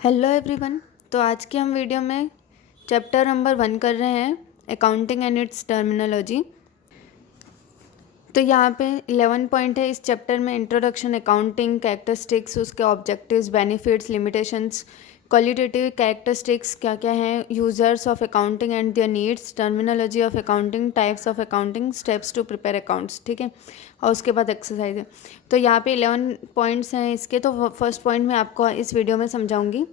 Hello everyone. तो आज की हम वीडियो में चैप्टर नंबर 1 कर रहे हैं, अकाउंटिंग एंड इट्स टर्मिनोलॉजी। तो यहाँ पे 11 पॉइंट है इस चैप्टर में। इंट्रोडक्शन, अकाउंटिंग, कैरेक्टरिस्टिक्स, उसके objectives, benefits, limitations, qualitative characteristics क्या क्या हैं, users of accounting and their needs, terminology of accounting, types of accounting, steps to prepare accounts. ठीक है, और उसके बाद एक्सरसाइज है। तो यहाँ पे 11 पॉइंट्स हैं इसके। तो फर्स्ट पॉइंट मैं आपको इस वीडियो में समझाऊंगी।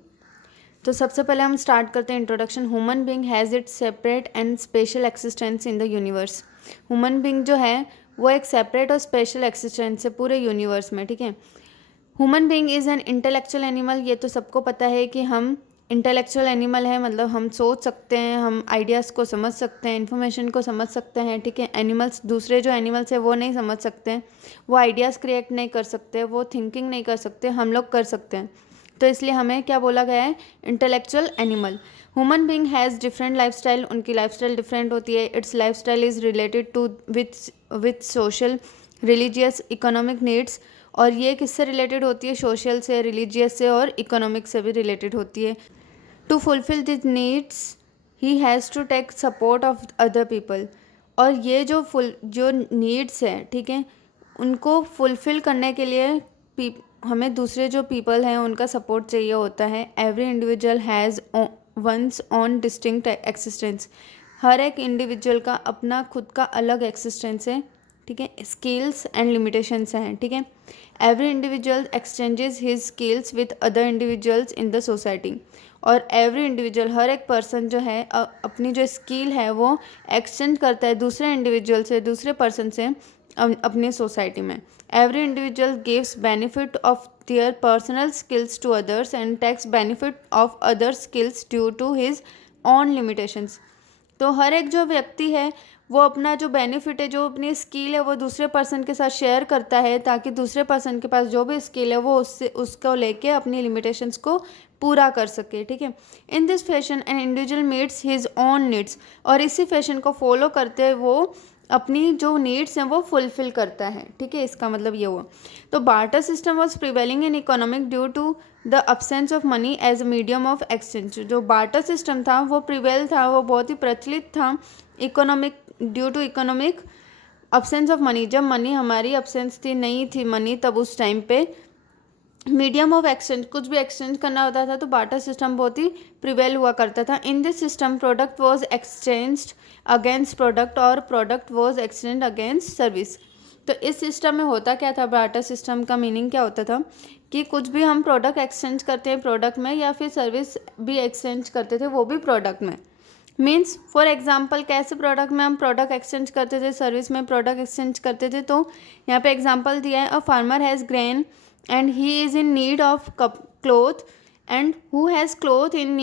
तो सबसे पहले हम स्टार्ट करते हैं introduction. Human being has its separate and special existence in the universe. Human being जो है वो एक सेपरेट और स्पेशल एक्सिस्टेंस है पूरे यूनिवर्स में। ठीक है, human being is an intellectual animal. ये तो सबको पता है कि हम इंटेलेक्चुअल एनिमल है, मतलब हम सोच सकते हैं, हम आइडियाज़ को समझ सकते हैं, इन्फॉर्मेशन को समझ सकते हैं। ठीक है, एनिमल्स, दूसरे जो एनिमल्स है वो नहीं समझ सकते हैं, वो आइडियाज़ क्रिएट नहीं कर सकते, वो थिंकिंग नहीं कर सकते, हम लोग कर सकते हैं। तो इसलिए हमें क्या बोला गया है, intellectual animal. Human being has different lifestyle. उनकी लाइफस्टाइल डिफरेंट होती है। Its lifestyle is related to with social, religious, economic needs. और ये किससे रिलेटेड होती है, सोशल से, रिलीजियस से और इकोनॉमिक से भी रिलेटेड होती है। To fulfil this needs he has to take support of other people. और ये जो नीड्स है, ठीक है, उनको फुलफिल करने के लिए हमें दूसरे जो पीपल हैं उनका सपोर्ट चाहिए होता है। Every individual has one's own distinct existence. हर एक इंडिविजुअल का अपना खुद का अलग एक्सिस्टेंस है। ठीक है, स्किल्स एंड लिमिटेशंस हैं। ठीक है, every individual exchanges his skills with other individuals in the society. और एवरी इंडिविजुअल, हर एक पर्सन जो है अपनी जो स्किल है वो एक्सचेंज करता है दूसरे इंडिविजुअल से, दूसरे पर्सन से अपनी सोसाइटी में। Every individual gives benefit of their personal skills to others and takes benefit of other skills due to his own limitations. तो हर एक जो व्यक्ति है वो अपना जो बेनिफिट है, जो अपनी स्किल है, वो दूसरे पर्सन के साथ शेयर करता है, ताकि दूसरे पर्सन के पास जो भी स्किल है वो उसको लेके अपनी लिमिटेशंस को पूरा कर सके। ठीक है, in this fashion an individual meets his own needs. और इसी फैशन को फॉलो करते हुए वो अपनी जो नीड्स हैं वो फुलफिल करता है। ठीक है, इसका मतलब ये हुआ। तो barter system was prevailing in economic due to the absence of money as a medium of exchange. जो बार्टर सिस्टम था वो प्रिवेल था, वो बहुत ही प्रचलित था economic, due to economic absence of money. जब मनी हमारी अब्सेंस थी, नहीं थी मनी, तब उस टाइम पे मीडियम ऑफ एक्सचेंज, कुछ भी एक्सचेंज करना होता था तो बार्टर सिस्टम बहुत ही प्रिवेल हुआ करता था। In this system product was exchanged against product और product was exchange against service. तो इस सिस्टम में होता क्या था, बार्टर सिस्टम का मीनिंग क्या होता था कि कुछ भी हम प्रोडक्ट एक्सचेंज करते हैं प्रोडक्ट में, या फिर सर्विस भी एक्सचेंज करते थे वो भी प्रोडक्ट में। मीन्स फॉर एग्जाम्पल, कैसे प्रोडक्ट में हम प्रोडक्ट एक्सचेंज करते थे, सर्विस में प्रोडक्ट एक्सचेंज करते थे। तो यहाँ पे एग्जाम्पल दिया है, a farmer has grain and he is in need of cloth and who has cloth in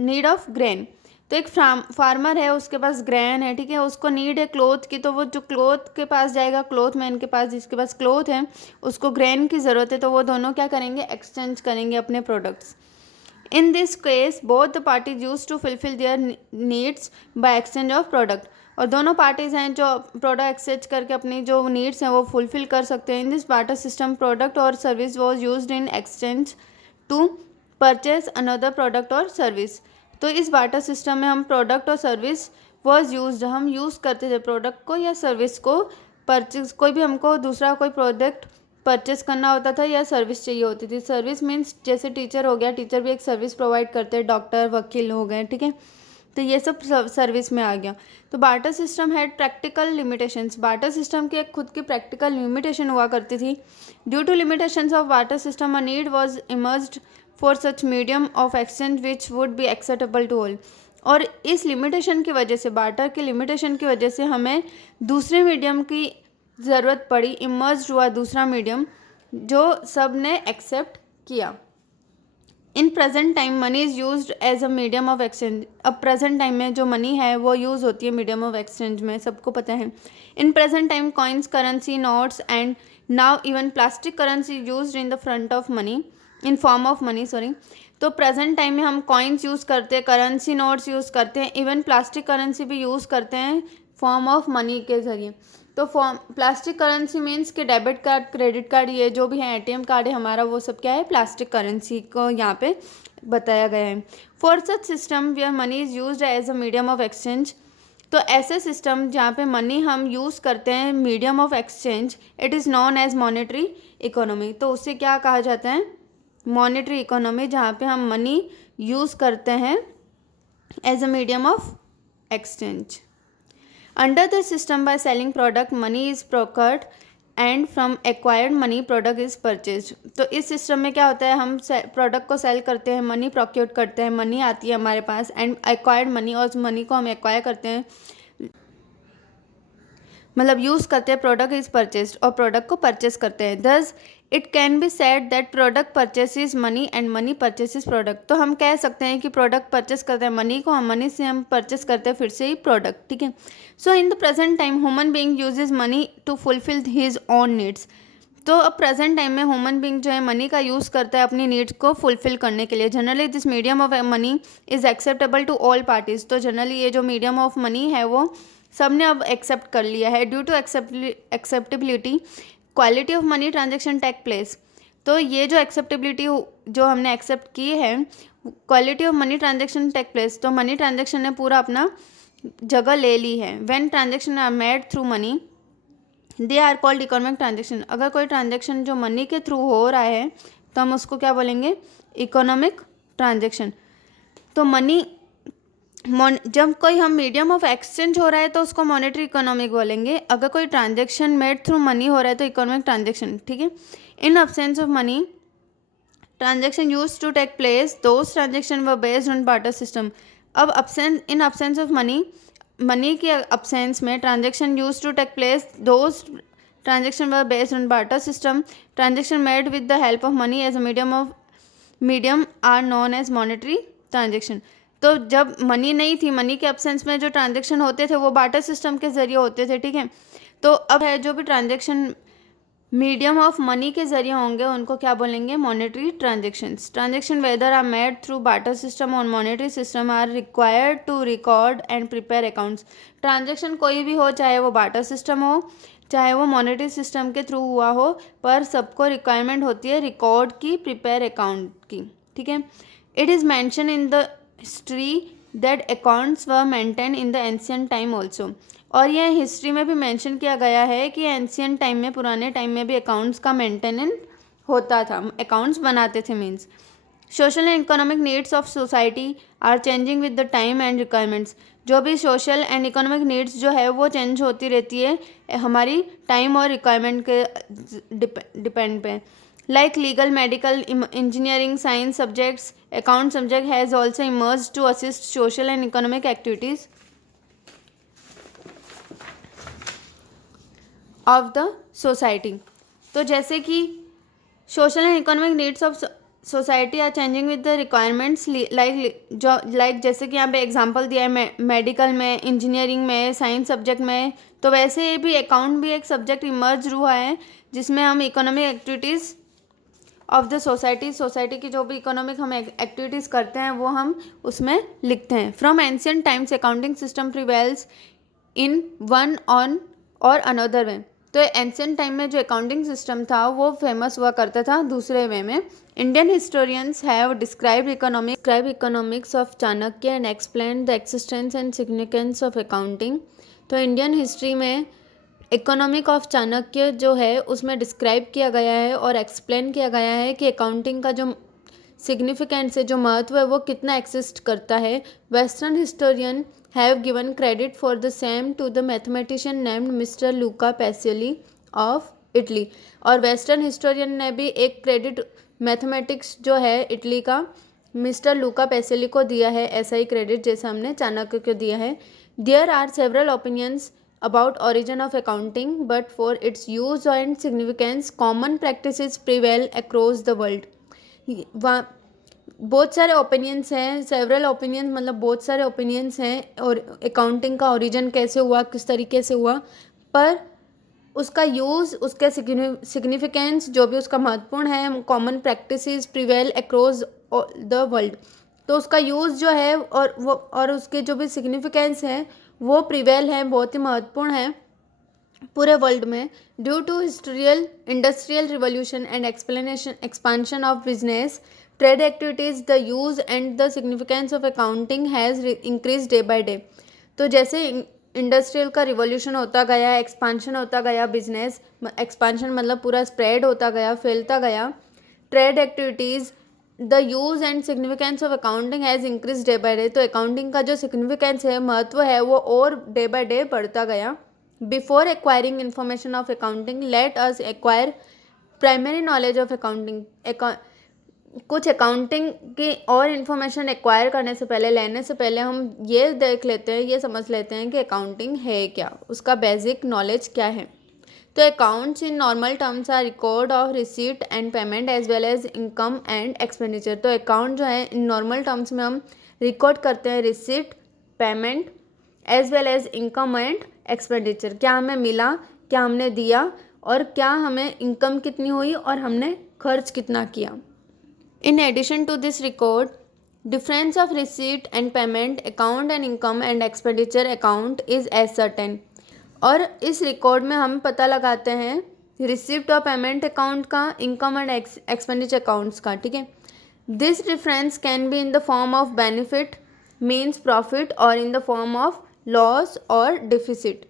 need of grain. तो एक फार्मर है, उसके पास ग्रेन है, ठीक है, उसको नीड है क्लोथ की, तो वो जो क्लोथ के पास जाएगा, क्लोथ मैन के पास, जिसके पास क्लोथ है, उसको ग्रेन की ज़रूरत है, तो वो दोनों क्या करेंगे, एक्सचेंज करेंगे अपने products. In this case both the parties use to fulfil their needs by exchange of product. और दोनों पार्टीज हैं जो प्रोडक्ट एक्सचेंज करके अपनी जो नीड्स हैं वो फुलफिल कर सकते हैं। In this barter system product और service was used in exchange to purchase another product और सर्विस। तो इस बार्टर सिस्टम में हम प्रोडक्ट और सर्विस वॉज यूज्ड, हम यूज़ करते थे प्रोडक्ट को या सर्विस को परचेज, कोई भी हमको दूसरा कोई प्रोडक्ट परचेस करना होता था या सर्विस चाहिए होती थी। सर्विस मीन्स जैसे टीचर हो गया, टीचर भी एक सर्विस प्रोवाइड करते हैं, डॉक्टर, वकील हो गए। ठीक है, तो ये सब सर्विस में आ गया। तो barter system had practical limitations. Barter system की एक खुद की प्रैक्टिकल लिमिटेशन हुआ करती थी। Due to limitations of barter system a need was emerged for such medium of exchange which would be acceptable to all. और इस लिमिटेशन की वजह से, बार्टर की लिमिटेशन की वजह से हमें दूसरे मीडियम की ज़रूरत पड़ी, इमर्ज हुआ दूसरा मीडियम जो सब ने एक्सेप्ट किया। In present time money is used as a medium of exchange. अब प्रेजेंट टाइम में जो मनी है वो यूज़ होती है मीडियम ऑफ एक्सचेंज में, सबको पता है। इन present time coins, currency, notes and now even plastic currency used in the front of money, in form of money, sorry. तो प्रेजेंट टाइम में हम कॉइन्स यूज़ करते हैं, करेंसी नोट्स यूज़ करते हैं, इवन प्लास्टिक करेंसी भी use करते हैं फॉर्म ऑफ मनी के ज़रिए। तो फॉर्म प्लास्टिक करेंसी मीन्स कि डेबिट कार्ड, क्रेडिट कार्ड, ये जो भी है एटीएम कार्ड है हमारा, वो सब क्या है, प्लास्टिक करेंसी को यहाँ पे बताया गया है। For such system where money is used as a medium of exchange, तो ऐसे सिस्टम जहाँ पे मनी हम यूज़ करते हैं medium of exchange, it is known as monetary economy, तो उससे क्या कहा जाता है, मॉनेटरी इकोनॉमी, जहाँ पे हम मनी यूज़ करते हैं as a medium of exchange. Under the system, by selling product, money is procured and from acquired money product is purchased. तो इस सिस्टम में क्या होता है, हम प्रोडक्ट को सेल करते हैं, मनी प्रोक्योर करते हैं, मनी आती है हमारे पास, एंड एक्वायर्ड मनी, और उस मनी को हम एक्वायर करते हैं, मतलब यूज़ करते हैं, प्रोडक्ट इज़ परचेस्ड, और प्रोडक्ट को परचेस करते हैं। Thus it can be said that product purchases money and money purchases product, तो हम कह सकते हैं कि प्रोडक्ट परचेस करते हैं मनी को, हम मनी से हम परचेस करते हैं फिर से ही प्रोडक्ट, ठीक है। So in the present time human being uses money to fulfil his own needs, तो अब प्रेजेंट टाइम में ह्यूमन बीइंग जो है मनी का यूज़ करता है अपनी नीड्स को फुलफिल करने के लिए। Generally this medium of money is acceptable to all parties, तो जनरली ये जो मीडियम ऑफ मनी है वो सब ने अब एक्सेप्ट कर लिया है। Due to acceptability quality of money transaction take place, तो ये जो एक्सेप्टेबिलिटी जो हमने एक्सेप्ट की है, quality of money transaction take place, तो मनी ट्रांजेक्शन ने पूरा अपना जगह ले ली है। When transaction are made through money they are called economic transaction, अगर कोई ट्रांजेक्शन जो मनी के थ्रू हो रहा है तो हम उसको क्या बोलेंगे, इकोनॉमिक ट्रांजेक्शन। तो मनी जब कोई हम मीडियम ऑफ एक्सचेंज हो रहा है तो उसको मॉनेटरी इकोनॉमिक बोलेंगे, अगर कोई ट्रांजेक्शन मेड थ्रू मनी हो रहा है तो इकोनॉमिक ट्रांजेक्शन, ठीक है। In absence of money transaction use to take place those transaction were based on barter system, अब इन अब्सेंस ऑफ मनी के अब्सेंस में transaction use to take place those transaction were based on barter system, transaction made with the help of money as a medium are known as monetary transaction. तो जब money नहीं थी, money के absence में जो transaction होते थे वो बार्टर सिस्टम के जरिए होते थे, ठीक है। तो अब है जो भी ट्रांजेक्शन मीडियम ऑफ मनी के जरिए होंगे उनको क्या बोलेंगे, monetary transactions. Transaction whether are made through barter system और monetary system are required to record and prepare accounts, transaction कोई भी हो, चाहे वो बार्टर सिस्टम हो चाहे वो मॉनेटरी सिस्टम के थ्रू हुआ हो, पर सबको रिक्वायरमेंट होती है रिकॉर्ड की, प्रिपेयर अकाउंट की, ठीक है। It is mention in the history that accounts were maintain in the ancient time also, और यह हिस्ट्री में भी मेंशन किया गया है कि एंशियंट टाइम में, पुराने टाइम में भी अकाउंट्स का मेंटेनेंस होता था, अकाउंट्स बनाते थे means. Social and economic needs of society are changing with the time and requirements, जो भी सोशल एंड इकोनॉमिक नीड्स जो है वो चेंज होती रहती है हमारी टाइम और रिक्वायरमेंट के डिपेंड पे। Like legal, medical, engineering, science subjects, account subject has also emerged to assist social and economic activities of the society. तो जैसे कि social and economic needs of society are changing with the requirements, like जैसे कि यहाँ पे example दिया है medical में, इंजीनियरिंग में, साइंस सब्जेक्ट में, तो वैसे भी अकाउंट भी एक सब्जेक्ट इमर्ज हुआ है जिसमें हम economic activities of the society की जो भी इकोनॉमिक हम एक्टिविटीज़ करते हैं वो हम उसमें लिखते हैं। From ancient times accounting system prevails in one on और अनदर वे, तो एंशियंट टाइम में जो अकाउंटिंग सिस्टम था वो फेमस हुआ करता था दूसरे वे में। Indian historians have described economics of Chanakya and explain the existence and significance of accounting, तो इंडियन हिस्ट्री में इकोनॉमिक ऑफ चाणक्य जो है उसमें डिस्क्राइब किया गया है और एक्सप्लेन किया गया है कि अकाउंटिंग का जो सिग्निफिकेंस है, जो महत्व है, वो कितना एक्सिस्ट करता है। Western historian have given credit for the same to the mathematician named mister Luca Pacioli of Italy, और वेस्टर्न हिस्टोरियन ने भी एक क्रेडिट मैथमेटिक्स जो है इटली का मिस्टर लूका पैसियोली को दिया है, ऐसा ही क्रेडिट जैसा हमने चाणक्य को दिया है। There are several opinions about origin of accounting, but for its use and significance common practices prevail across the world। बहुत सारे ओपिनियंस हैं, सेवरल ओपिनियंस मतलब बहुत सारे ओपिनियंस हैं और अकाउंटिंग का ओरिजिन कैसे हुआ, किस तरीके से हुआ, पर उसका यूज़, उसके सिग्निफिकेंस जो भी उसका महत्वपूर्ण है, common practices prevail across the world, तो उसका यूज़ जो है और उसके जो भी सिग्निफिकेंस है वो प्रिवेल है, बहुत ही महत्वपूर्ण है पूरे वर्ल्ड में due to industrial revolution and expansion of business trade activities the use and the significance of accounting has increase day by day. तो जैसे इंडस्ट्रियल का रिवोल्यूशन होता गया, एक्सपांशन होता गया, बिजनेस एक्सपांशन मतलब पूरा स्प्रेड होता गया, फैलता गया, trade activities the use and significance of accounting has increase day by day. तो अकाउंटिंग का जो सिग्निफिकेंस है, महत्व है, वो और डे बाय डे बढ़ता गया। Before acquiring information of accounting let us acquire primary knowledge of accounting. कुछ अकाउंटिंग की और इन्फॉर्मेशन एक्वायर करने से पहले, लेने से पहले हम ये देख लेते हैं, ये समझ लेते हैं कि अकाउंटिंग है क्या, उसका बेसिक नॉलेज क्या है। तो accounts in normal terms are record of receipt and payment as well as income and expenditure. तो अकाउंट जो है इन नॉर्मल टर्म्स में हम रिकॉर्ड करते हैं receipt, payment as well as income and expenditure. क्या हमें मिला, क्या हमने दिया, और क्या हमें इनकम कितनी हुई और हमने खर्च कितना किया। In addition to this record, difference of receipt and payment account and income and expenditure account is as certain। और इस रिकॉर्ड में हम पता लगाते हैं रिसिप्ट और पेमेंट अकाउंट का, इनकम एंड एक्सपेंडिचर अकाउंट्स का, ठीक है। This difference can be in the form of benefit means profit और in the form of loss और डिफिसिट।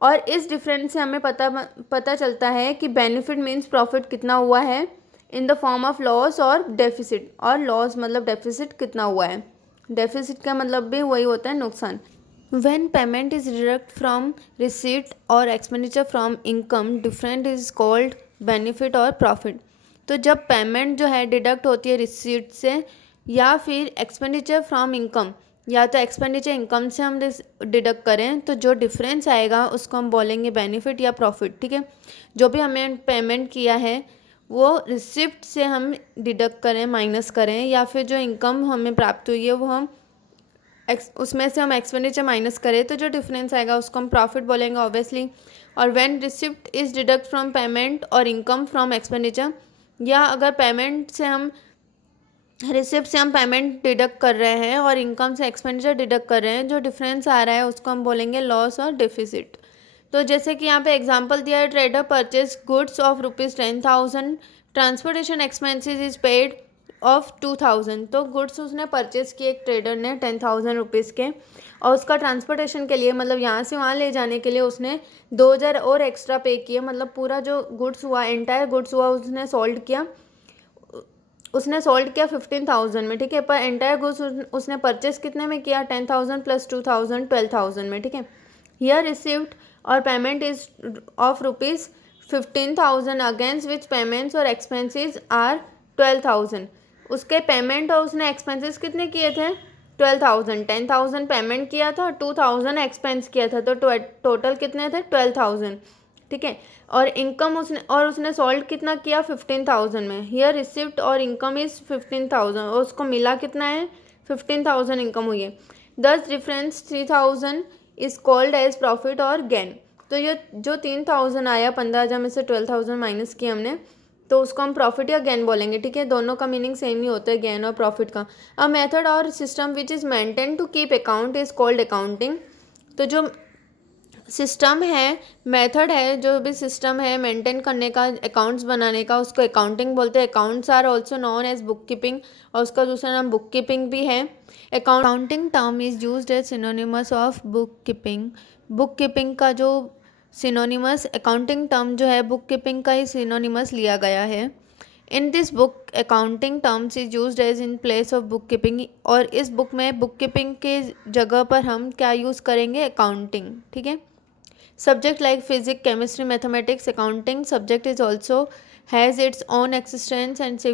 और इस डिफरेंस से हमें पता चलता है कि बेनिफिट मीन्स प्रॉफिट कितना हुआ है, इन द फॉर्म ऑफ लॉस और डेफिसिट, और लॉस मतलब डेफिसिट कितना हुआ है। डेफिसिट का मतलब भी वही होता है, नुकसान। When payment is deduct from receipt और expenditure from income, different is called benefit और प्रॉफिट। तो जब पेमेंट जो है डिडक्ट होती है रिसीट से या फिर एक्सपेंडिचर फ्रॉम इनकम, या तो एक्सपेंडिचर इनकम से हम डिडक्ट करें, तो जो डिफरेंस आएगा उसको हम बोलेंगे बेनिफिट या प्रॉफिट, ठीक है। जो भी हमें पेमेंट किया है वो रिसिप्ट से हम डिडक्ट करें, माइनस करें, या फिर जो इनकम हमें प्राप्त हुई है वो हम उसमें से हम एक्सपेंडिचर माइनस करें, तो जो डिफरेंस आएगा उसको हम प्रॉफिट बोलेंगे ऑब्वियसली। और when receipt is deduct from payment और इनकम फ्रॉम एक्सपेंडिचर, या अगर पेमेंट से हम रिसिप्ट से हम पेमेंट डिडक्ट कर रहे हैं और इनकम से एक्सपेंडिचर डिडक्ट कर रहे हैं, जो डिफरेंस आ रहा है उसको हम बोलेंगे लॉस और डिफिसिट। तो जैसे कि यहाँ पे एग्जांपल दिया है, trader purchase goods of ₹10,000, transportation expenses is paid of 2,000। तो गुड्स उसने परचेज किए एक ट्रेडर ने 10,000 रुपीज़ के, और उसका ट्रांसपोर्टेशन के लिए मतलब यहाँ से वहाँ ले जाने के लिए उसने 2,000 और एक्स्ट्रा पे किए। मतलब पूरा जो गुड्स हुआ, एंटायर गुड्स हुआ, उसने सोल्ड किया 15,000 में, ठीक है। पर एंटायर गुड्स उसने परचेज कितने में किया, 10,000 प्लस 2,000 12,000 में, ठीक है। हियर रिसीव्ड और payment is of ₹15,000 against which payments और एक्सपेंसेस आर 12,000। उसके पेमेंट और उसने एक्सपेंसेस कितने किए थे, 12,000। 10,000 पेमेंट किया था और 2,000 एक्सपेंस किया था, तो टोटल कितने थे, 12,000, ठीक है। और इनकम उसने सोल्ड कितना किया, 15,000 में। हियर रिसिप्ट और इनकम इज 15,000 और उसको मिला कितना है, 15,000 इनकम हुई है। This difference 3,000 is called as profit और गेन। तो ये जो 3,000 आया, 15,000 में से 12,000 माइनस किया हमने, तो उसको हम प्रॉफिट या गेन बोलेंगे, ठीक है। दोनों का मीनिंग सेम ही होता है, गेन और प्रॉफिट का। अ मेथड और system which is maintain to keep account is called accounting. तो जो सिस्टम है, मेथड है, जो भी सिस्टम है मेंटेन करने का, अकाउंट्स बनाने का, उसको अकाउंटिंग बोलते हैं। Accounts are also known as book keeping, और उसका दूसरा नाम बुक कीपिंग भी है। Accounting term is used as synonymous of book keeping. Book keeping का जो सिनोनिमस, अकाउंटिंग टर्म जो है बुक कीपिंग का ही सिनोनिमस लिया गया है। In this book accounting terms is used as in place of book keeping. और इस बुक में बुक कीपिंग के जगह पर हम क्या यूज़ करेंगे, अकाउंटिंग, ठीक है। Subject like physics, chemistry, mathematics, accounting subject is also has its own existence and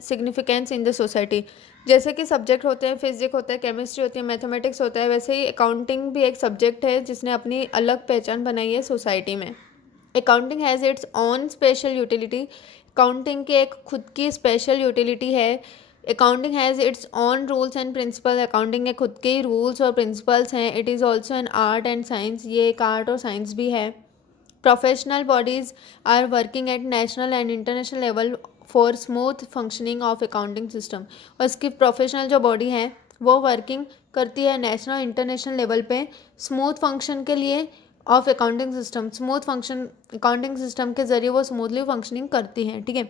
significance in the society। जैसे कि सब्जेक्ट होते हैं, फिजिक्स होता है, केमिस्ट्री होती है, मैथमेटिक्स होता है, वैसे ही अकाउंटिंग भी एक सब्जेक्ट है जिसने अपनी अलग पहचान बनाई है सोसाइटी में। Accounting has its own special utility. Accounting की एक खुद की स्पेशल यूटिलिटी है। Accounting has its own rules and principle. Accounting के खुद के ही रूल्स और प्रिंसिपल्स हैं। It is also an art and science. ये एक आर्ट और साइंस भी है। Professional bodies are working at national and international level for smooth functioning of accounting system. और इसकी प्रोफेशनल जो बॉडी है वो वर्किंग करती है नेशनल इंटरनेशनल लेवल पे स्मूथ फंक्शन के लिए of accounting system, smooth function, accounting system के ज़रिए वो स्मूथली फंक्शनिंग करती हैं। ठीक है,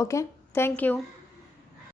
ओके, थैंक यू।